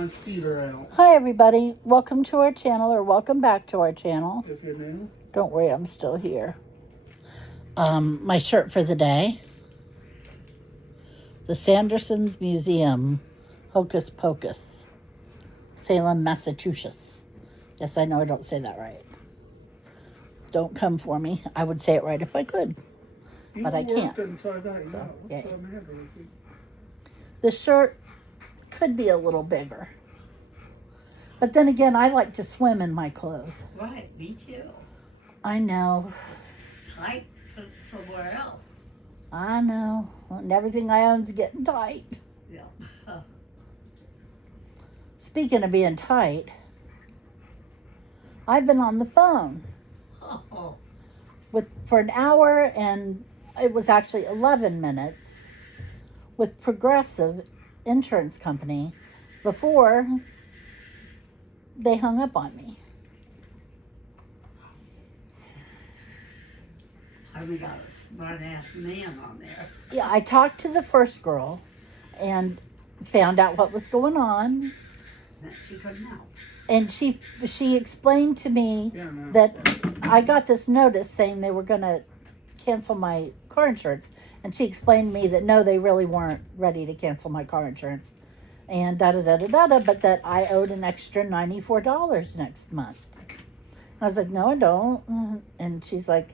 Hi everybody, welcome to our channel, or welcome back to our channel. If you're new. Don't worry, I'm still here. My shirt for the day. The Sanderson's Museum, Hocus Pocus, Salem, Massachusetts. Yes, I know I don't say that right. Don't come for me. I would say it right if I could, but I can't. The shirt could be a little bigger. But then again, I like to swim in my clothes. Right, me too. I know. Tight somewhere else. I know. And everything I own's getting tight. Yeah. Speaking of being tight, I've been on the phone for an hour, and it was actually 11 minutes with Progressive Insurance Company before they hung up on me. We got a smart-ass man on there. Yeah, I talked to the first girl and found out what was going on. That she couldn't help. And she explained to me that I got this notice saying they were going to cancel my car insurance. And she explained to me that no, they really weren't ready to cancel my car insurance. And da-da-da-da-da-da, but that I owed an extra $94 next month. I was like, no, I don't. And she's like,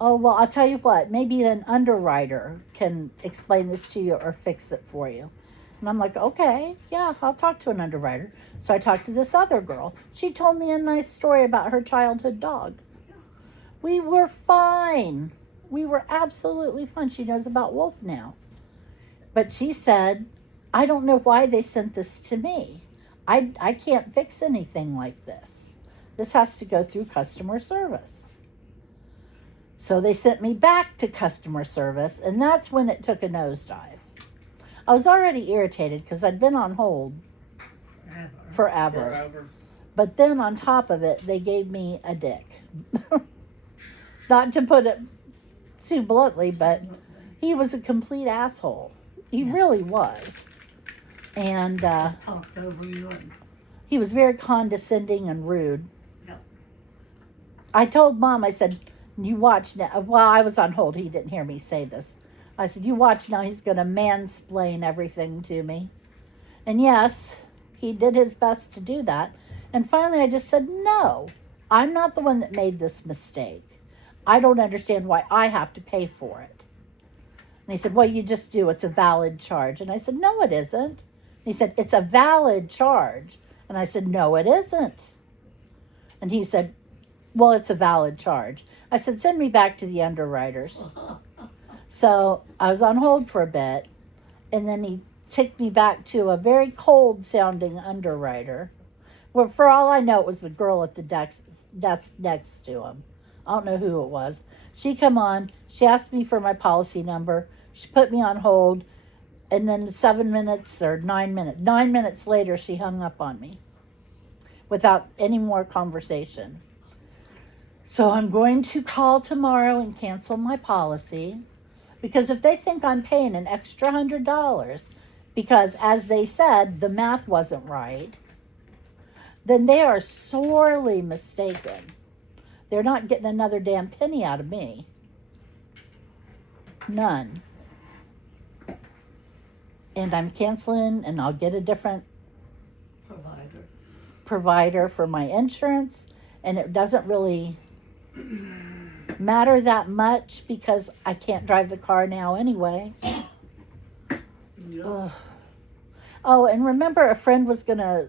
oh, well, I'll tell you what, maybe an underwriter can explain this to you or fix it for you. And I'm like, okay, yeah, I'll talk to an underwriter. So I talked to this other girl. She told me a nice story about her childhood dog. We were fine. We were absolutely fine. She knows about Wolf now. But she said, I don't know why they sent this to me. I can't fix anything like this. This has to go through customer service. So they sent me back to customer service, and that's when it took a nosedive. I was already irritated because I'd been on hold forever. But then on top of it, they gave me a dick. Not to put it too bluntly, but he was a complete asshole. He really was. And Talked over you and he was very condescending and rude. No. I told Mom, I said, you watch now. Well, I was on hold. He didn't hear me say this. I said, you watch now. He's going to mansplain everything to me. And yes, he did his best to do that. And finally, I just said, no, I'm not the one that made this mistake. I don't understand why I have to pay for it. And he said, well, you just do. It's a valid charge. And I said, no, it isn't. And he said, it's a valid charge. And I said, no, it isn't. And he said, well, it's a valid charge. I said, send me back to the underwriters. So I was on hold for a bit, and then he took me back to a very cold-sounding underwriter. Well, for all I know, it was the girl at the desk next to him. I don't know who it was. She come on. She asked me for my policy number. She put me on hold, and then 9 minutes later, she hung up on me without any more conversation. So I'm going to call tomorrow and cancel my policy, because if they think I'm paying an extra $100 because, as they said, the math wasn't right, then they are sorely mistaken. They're not getting another damn penny out of me. None. And I'm canceling, and I'll get a different provider for my insurance, and it doesn't really matter that much because I can't drive the car now anyway. Yeah. Oh, and remember, a friend was going to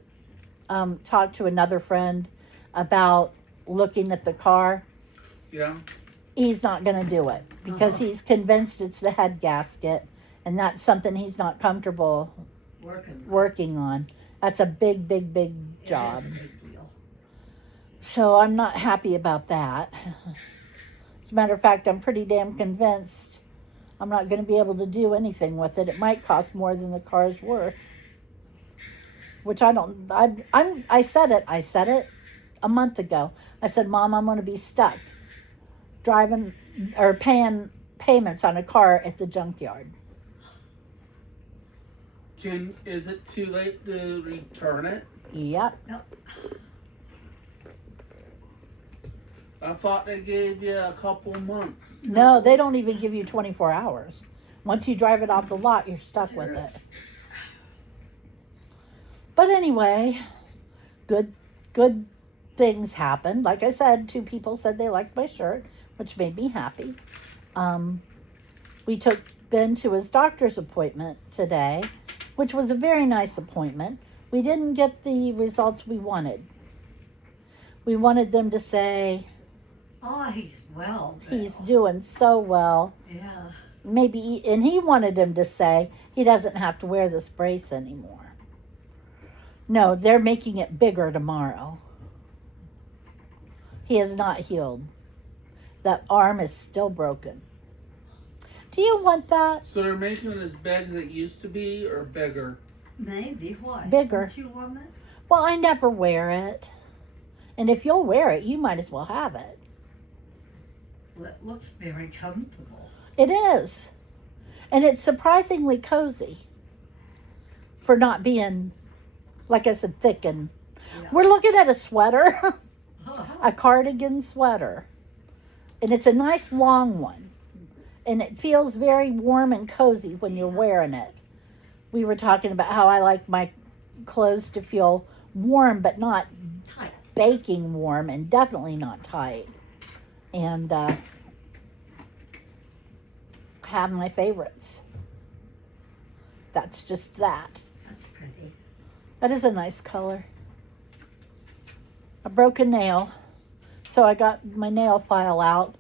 talk to another friend about looking at the car. Yeah. He's not going to do it because he's convinced it's the head gasket, and that's something he's not comfortable working on. That's a big, big, big job. It is a big deal. So I'm not happy about that. As a matter of fact, I'm pretty damn convinced I'm not going to be able to do anything with it. It might cost more than the car's worth. Which I don't, I said it a month ago. I said, Mom, I'm going to be stuck driving or paying payments on a car at the junkyard. Is it too late to return it? Yep. I thought they gave you a couple months. No, they don't even give you 24 hours. Once you drive it off the lot, you're stuck with it. But anyway, good things happened. Like I said, 2 people said they liked my shirt, which made me happy. We took Ben to his doctor's appointment today, which was a very nice appointment. We didn't get the results we wanted. We wanted them to say, Oh, he's well. he's doing so well. Yeah. Maybe, and he wanted him to say he doesn't have to wear this brace anymore. No, they're making it bigger tomorrow. He is not healed. That arm is still broken. Do you want that? So they're making it as big as it used to be, or bigger? Maybe. Why? Bigger. Don't you want it? Well, I never wear it. And if you'll wear it, you might as well have it. Well, it looks very comfortable. It is. And it's surprisingly cozy for not being, like I said, thick. And Yeah. we're looking at a sweater, a cardigan sweater. And it's a nice long one. And it feels very warm and cozy when you're wearing it. We were talking about how I like my clothes to feel warm, but not Tight. baking warm, and definitely not tight. And have my favorites. That's just that. That's pretty. That is a nice color. I broke a nail, so I got my nail file out,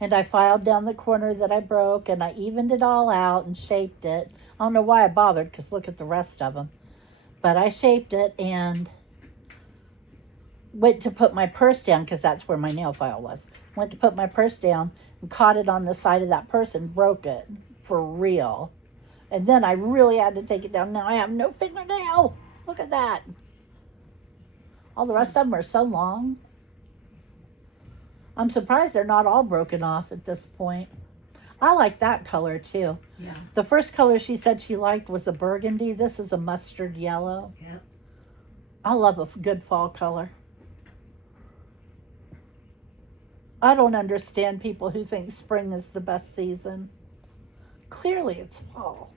and I filed down the corner that I broke, and I evened it all out and shaped it. I don't know why I bothered, because look at the rest of them. But I shaped it and went to put my purse down, because that's where my nail file was. Went to put my purse down and caught it on the side of that purse and broke it for real. And then I really had to take it down. Now I have no fingernail. Look at that. All the rest of them are so long. I'm surprised they're not all broken off at this point. I like that color too. Yeah. The first color she said she liked was a burgundy. This is a mustard yellow. Yep. I love a good fall color. I don't understand people who think spring is the best season. Clearly it's fall.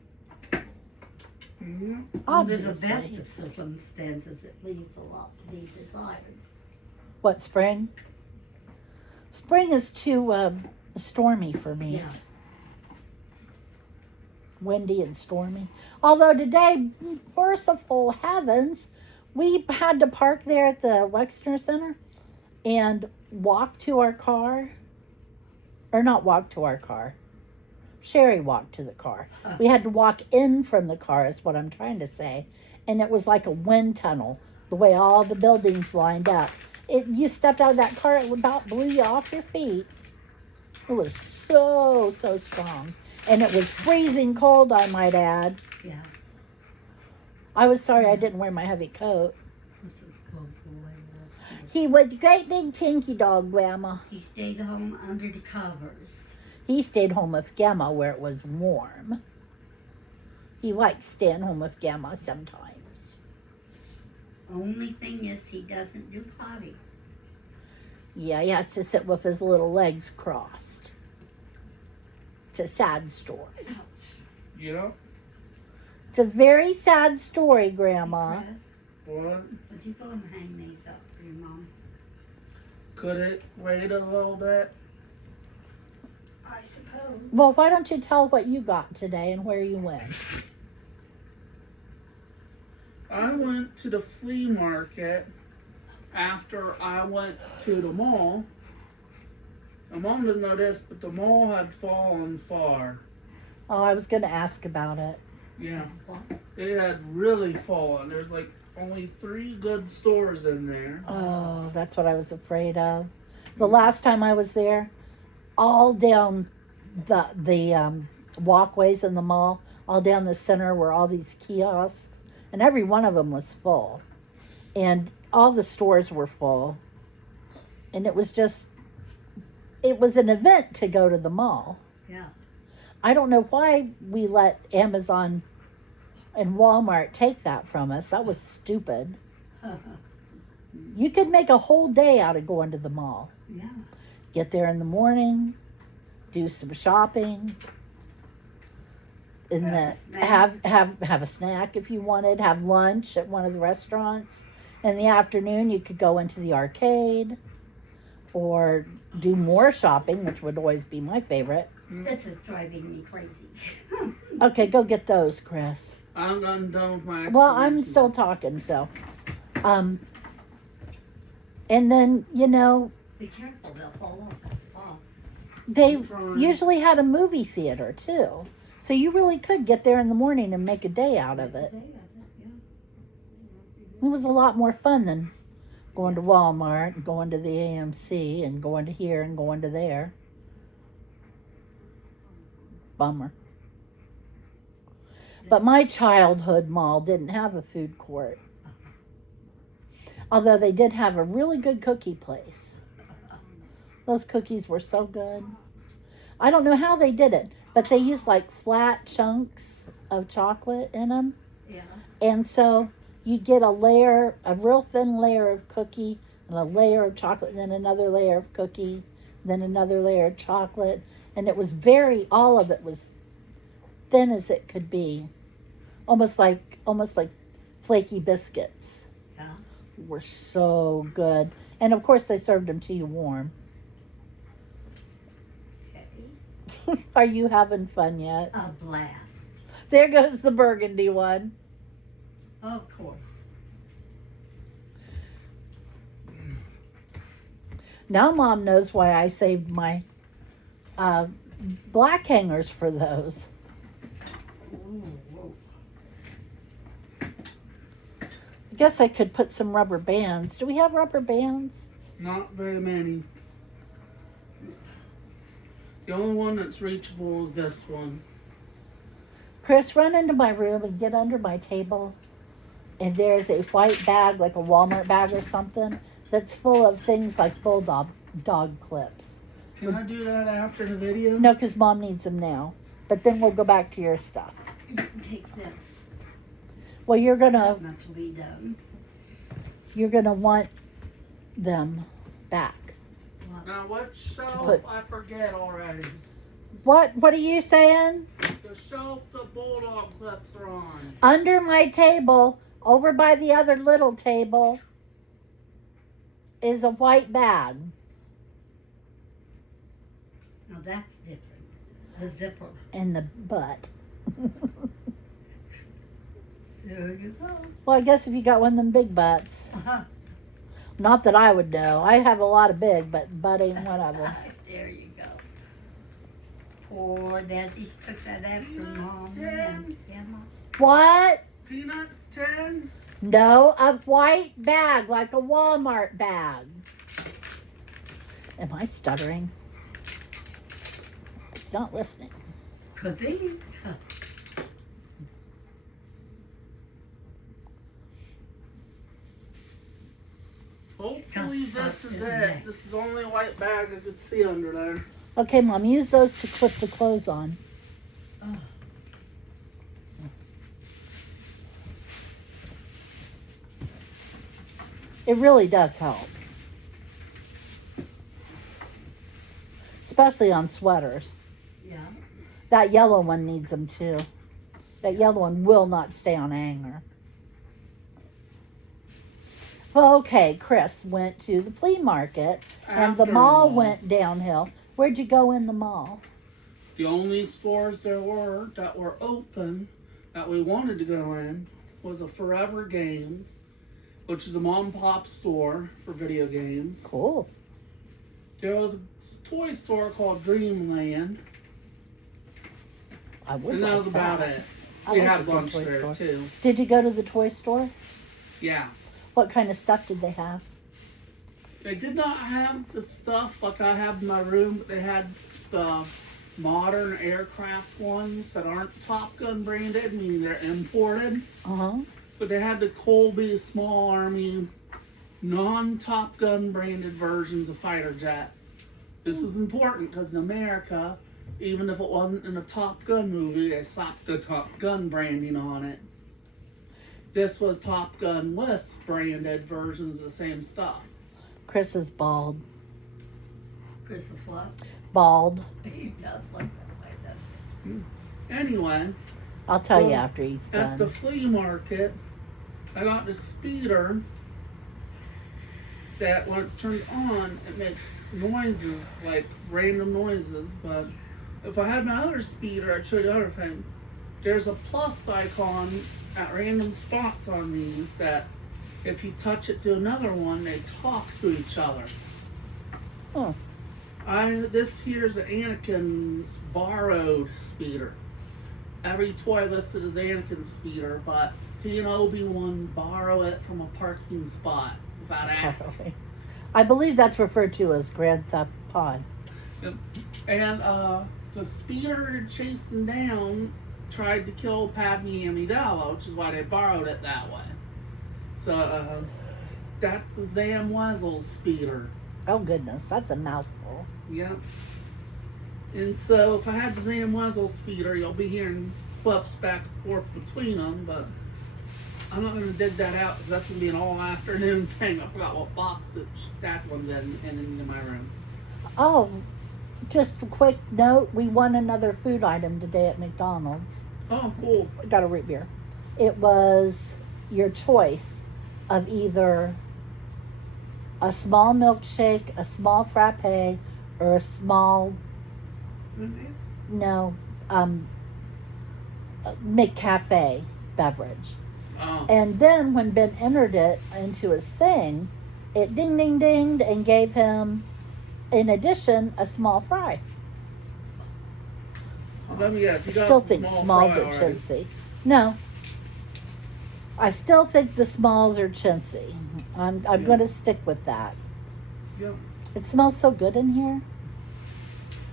Mm-hmm. Under the Obviously. best of circumstances, it leaves a lot to be desired. What, spring? Spring is too stormy for me. Yeah. Windy and stormy. Although today, merciful heavens, we had to park there at the Wexner Center and walk to our car. Or not walk to our car. Sherry walked to the car. We had to walk in from the car is what I'm trying to say. And it was like a wind tunnel, the way all the buildings lined up. You stepped out of that car, it about blew you off your feet. It was so strong. And it was freezing cold, I might add. Yeah. I was sorry I didn't wear my heavy coat. That's a good boy. He was a great big tinky dog, Grandma. He stayed home under the covers. He stayed home with Gamma where it was warm. He likes staying home with Gamma sometimes. Only thing is, he doesn't do potty. Yeah, he has to sit with his little legs crossed. It's a sad story. Yeah. It's a very sad story, Grandma. Chris, What? would you go and hang these up for your mom? Could it wait a little bit? I suppose. Well, why don't you tell what you got today and where you went? I went to the flea market after I went to the mall. My mom doesn't know this, but the mall had fallen far. Oh, I was going to ask about it. Yeah, What? it had really fallen. There's like only 3 good stores in there. Oh, that's what I was afraid of. The last time I was there, all down the walkways in the mall, all down the center were all these kiosks, and every one of them was full. And all the stores were full. And it was an event to go to the mall. Yeah. I don't know why we let Amazon and Walmart take that from us. That was stupid. You could make a whole day out of going to the mall. Yeah. Get there in the morning, do some shopping, and then have a snack if you wanted, have lunch at one of the restaurants. In the afternoon, you could go into the arcade or do more shopping, which would always be my favorite. This is driving me crazy. Okay, go get those, Chris. I'm done with my Well, I'm explanation. still talking, so. And then, Be careful, they'll fall off. they I'm trying. usually had a movie theater too. So you really could get there in the morning and make a day out of it. It was a lot more fun than going to Walmart and going to the AMC and going to here and going to there. Bummer. But my childhood mall didn't have a food court. Although they did have a really good cookie place. Those cookies were so good. I don't know how they did it, but they used like flat chunks of chocolate in them. Yeah. And so you'd get a real thin layer of cookie, and a layer of chocolate, and then another layer of cookie, then another layer of chocolate. And it was all of it was thin as it could be. Almost like flaky biscuits. Yeah. Were so good. And of course they served them to you warm. Okay. Are you having fun yet? A blast. There goes the burgundy one. Of course. Now Mom knows why I saved my black hangers for those. Ooh, whoa. I guess I could put some rubber bands. Do we have rubber bands? Not very many. The only one that's reachable is this one. Chris, run into my room and get under my table. And there's a white bag, like a Walmart bag or something, that's full of things like bulldog dog clips. Can I do that after the video? No, because Mom needs them now. But then we'll go back to your stuff. You can take this. Well, you're gonna Not to be done. want them back. Now what shelf? put- I forget already. What are you saying? The shelf the bulldog clips are on. Under my table, over by the other little table, is a white bag. No, that's different. The zipper. In the butt. There you go. Well, I guess if you got one of them big butts. Uh-huh. Not that I would know. I have a lot of big, but butt ain't one of them. There you go. Poor Daddy took that after Mom. Ten. Yeah, Mom. What? Peanuts 10. No, a white bag, like a Walmart bag. Am I stuttering? It's not listening. Could be. Hopefully this is it. This is the only white bag I could see under there. Okay, Mom, use those to clip the clothes on. Oh. It really does help. Especially on sweaters. Yeah. That yellow one needs them too. That yellow one will not stay on a hanger. Well, okay, Chris went to the flea market and the After mall went downhill. Where'd you go in the mall? The only stores there were that were open that we wanted to go in was a Forever Games, which is a mom and pop store for video games. Cool. There was a toy store called Dreamland, I would and that like was about that. it. I We like had the lunch toy there store. too. Did you go to the toy store? Yeah. What kind of stuff did they have? They did not have the stuff like I have in my room, but they had the modern aircraft ones that aren't Top Gun branded, meaning they're imported. Uh-huh. But they had the Colby Small Army non-Top Gun branded versions of fighter jets. This is important because in America, even if it wasn't in a Top Gun movie, they slapped the Top Gun branding on it. This was Top Gun list branded versions of the same stuff. Chris is bald. Chris is what? Bald. He does look that way, doesn't Anyway, I'll tell So, you after he's at the done. flea market, I got this speeder that when it's turned on, it makes noises, like random noises. But if I had my other speeder, I'd show you the other thing. There's a plus icon at random spots on these that if you touch it to another one, they talk to each other. Oh. This here's the Anakin's borrowed speeder. Every toy listed as Anakin's speeder, but he and Obi-Wan borrow it from a parking spot without asking. I believe that's referred to as Grand Theft Pod. And the speeder chasing down tried to kill Padme Amidala, which is why they borrowed it that way. So that's the Zam Wesell's speeder. Oh goodness, that's a mouthful. Yep. And so if I had the Zam Wesell speeder, you'll be hearing clips back and forth between them, but I'm not going to dig that out because that's going to be an all afternoon thing. I forgot what box that one's in my room. Oh, just a quick note, we won another food item today at McDonald's. Oh, cool. I got a root beer. It was your choice of either a small milkshake, a small frappe, or a small, McCafe beverage. Oh. And then when Ben entered it into his thing, it ding ding dinged and gave him, in addition, a small fry. Let me guess. I still think smalls are chintzy. No. I still think the smalls are chintzy. I'm going to stick with that. Yep. It smells so good in here.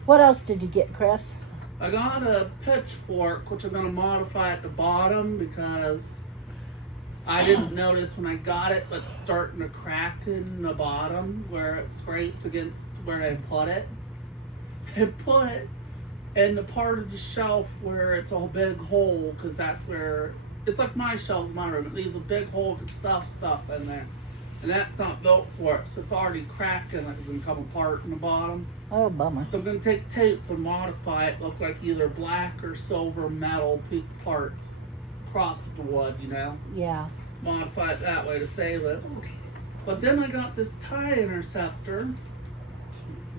What else did you get, Chris? I got a pitchfork, which I'm going to modify at the bottom because I didn't notice when I got it, but it's starting to crack in the bottom where it scrapes against where I put it. I put it in the part of the shelf where it's a big hole, because that's where, it's like my shelves in my room. It leaves a big hole to stuff in there. And that's not built for it, so it's already cracking, like it's going to come apart in the bottom. Oh, bummer. So I'm going to take tape and modify it, look like either black or silver metal parts across the wood, you know? Yeah. Modify it that way to save it. But then I got this tie interceptor,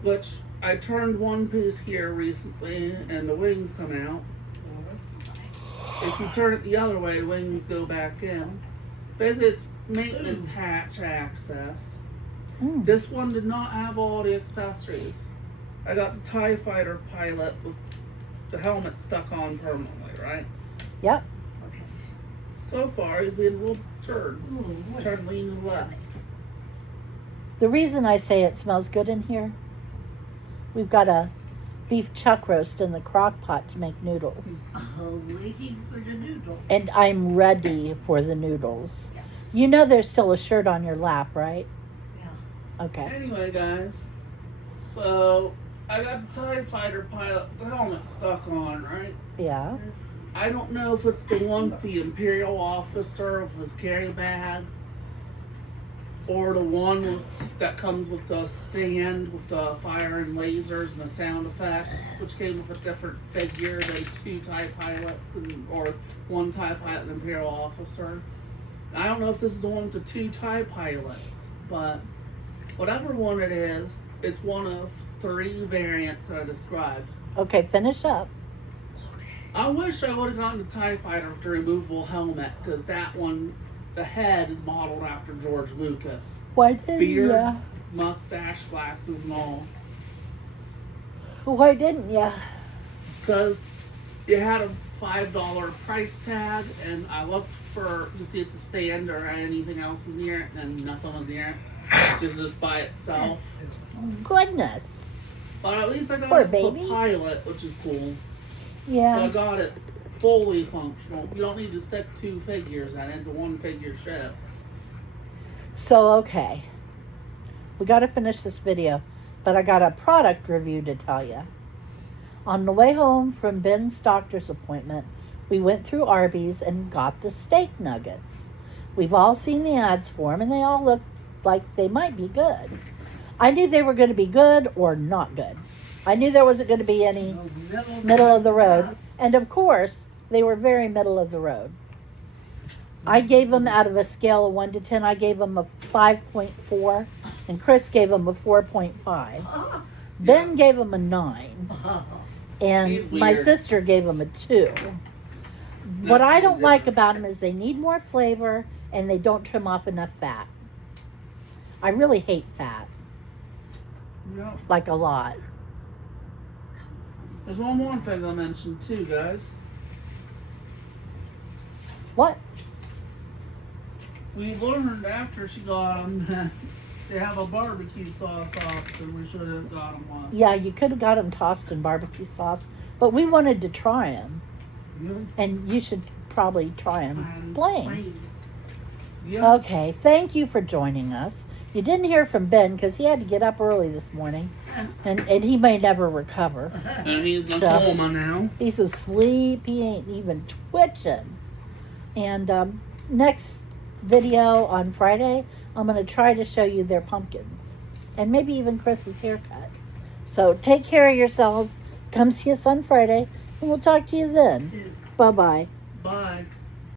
which I turned one piece here recently, and the wings come out. If you turn it the other way, the wings go back in. Basically, it's maintenance hatch access. This one did not have all the accessories. I got the TIE Fighter pilot with the helmet stuck on permanently, right? Yep. So far, he's being a little turd. Trying to lean to the left. The reason I say it smells good in here, we've got a beef chuck roast in the crock pot to make noodles. Oh, waiting for the noodle. And I'm ready for the noodles. You know there's still a shirt on your lap, right? Yeah. Okay. Anyway, guys, so I got the TIE Fighter pilot the helmet stuck on, right? Yeah. I don't know if it's the one with the Imperial officer with his carry bag, or the one that comes with the stand with the fire and lasers and the sound effects, which came with a different figure than two TIE pilots or one TIE pilot and Imperial officer. I don't know if this is the one with the two TIE pilots, but whatever one it is, it's one of 3 variants that I described. Okay, finish up. I wish I would have gotten the TIE Fighter with the removable helmet, because that one, the head is modeled after George Lucas. Why didn't Beard, ya? mustache, glasses, and all. Why didn't ya? Because it had a $5 price tag, and I looked to see if the stand or anything else was near it, and nothing was near it. It was just by itself. Goodness. But at least I got Poor it baby. for pilot, which is cool. So I Yeah. got it fully functional. You don't need to stick 2 figures in it into one figure ship. So, okay. We got to finish this video, but I got a product review to tell you. On the way home from Ben's doctor's appointment, we went through Arby's and got the steak nuggets. We've all seen the ads for them, and they all look like they might be good. I knew they were going to be good or not good. I knew there wasn't going to be any middle of the road. And of course, they were very middle of the road. I gave them, out of a scale of 1 to 10, I gave them a 5.4, and Chris gave them a 4.5. Ben gave them a 9, and He's my weird. sister gave them a 2. What I don't like about them is they need more flavor, and they don't trim off enough fat. I really hate fat, Yeah. like a lot. There's one more thing I mentioned too, guys. What? We learned after she got them that they have a barbecue sauce option. We should have got them one. Yeah, you could have got them tossed in barbecue sauce, but we wanted to try them, and you should probably try them And plain. Yeah. Okay, thank you for joining us. You didn't hear from Ben because he had to get up early this morning, and he may never recover. And he's in a So- coma now. He's asleep. He ain't even twitching. And next video on Friday, I'm going to try to show you their pumpkins, and maybe even Chris's haircut. So take care of yourselves. Come see us on Friday, and we'll talk to you then. Bye-bye. Bye.